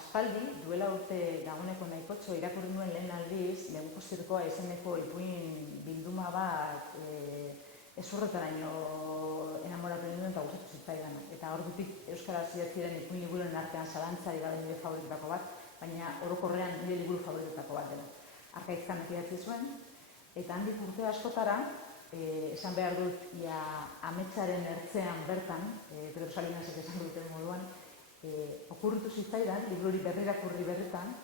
aspaldi, duela urte dagoeneko nahikotxo, irakurri nuen lehen aldiz, Neguko Zirkoa izeneko ipuin bilduma bat ezurretaraino enamoratu ninduen eta gustatu zitzaidan. Eta ordutik euskaraz idatziren ipuin liburuen artean zalantzari gabe nire favoritutako bat, baina orokorrean nire liburu favoritutako bat dela. Arkaizkanek idatzi zuen, eta handik urte askotara, esan behar dut, ametsaren ertzean bertan, Pedro Salinasek esan duten moduan, okurritu zitzaidan, liburu hori berrirakurri berretan,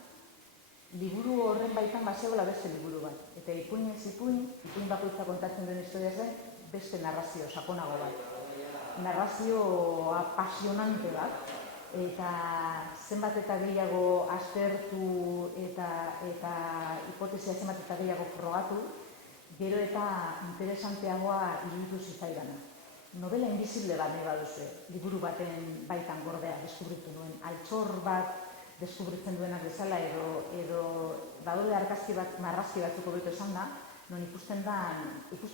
liburu horren baitan bazegoela beste liburu bat. Eta ipuinez ipuin bakoitza kontatzen duen historia zen, beste narrazio, sakonago bat. Narrazio apasionante bat, eta zenbat eta gehiago aztertu eta hipotesia zenbat eta gehiago frogatu, gero eta interesanteagoa iruditu zitzaidana. Novela invisible bat nahi baduzue, liburu baten baitan gordea deskubritu nuen. Altxor bat deskubritzen duenak bezala edo badole argazki bat, marrazki batzuk hobeto esan da, non ikusten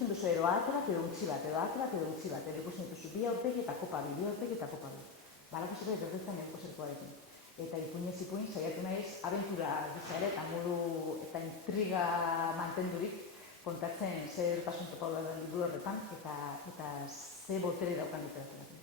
duzu edo ahate bat edo utzi bat, edo ikusten duzu bi aurpegi eta kopa bi. Balako zerbait gertatzen Neguko Zirkoarekin. Eta ipuinez ipuin saiatu naiz abentura gisa ere eta modu eta intriga mantendurik kontatzen zer edertasun topa duen liburu horretan eta ze botere daukan literaturarekin.